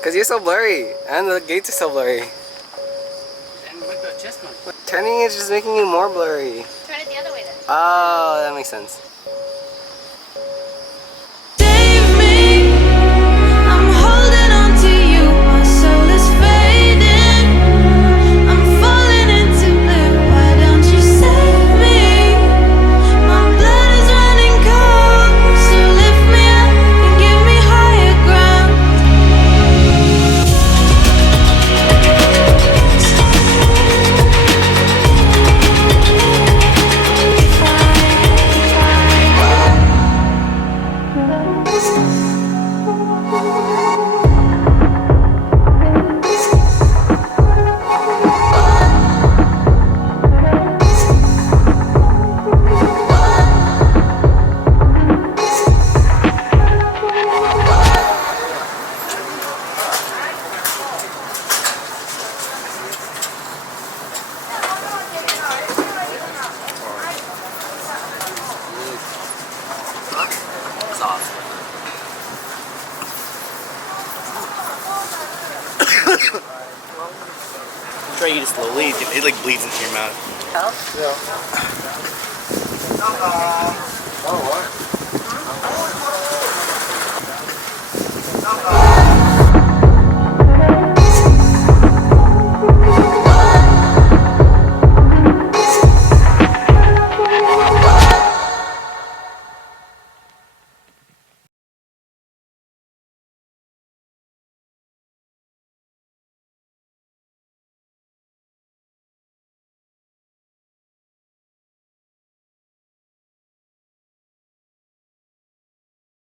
Because you're so blurry, and the gates are so blurry. And with the adjustment. Turning is just making you more blurry. Turn it the other way then. Oh, that makes sense. Try to eat it slowly. It like bleeds into your mouth. Yeah. Oh, what?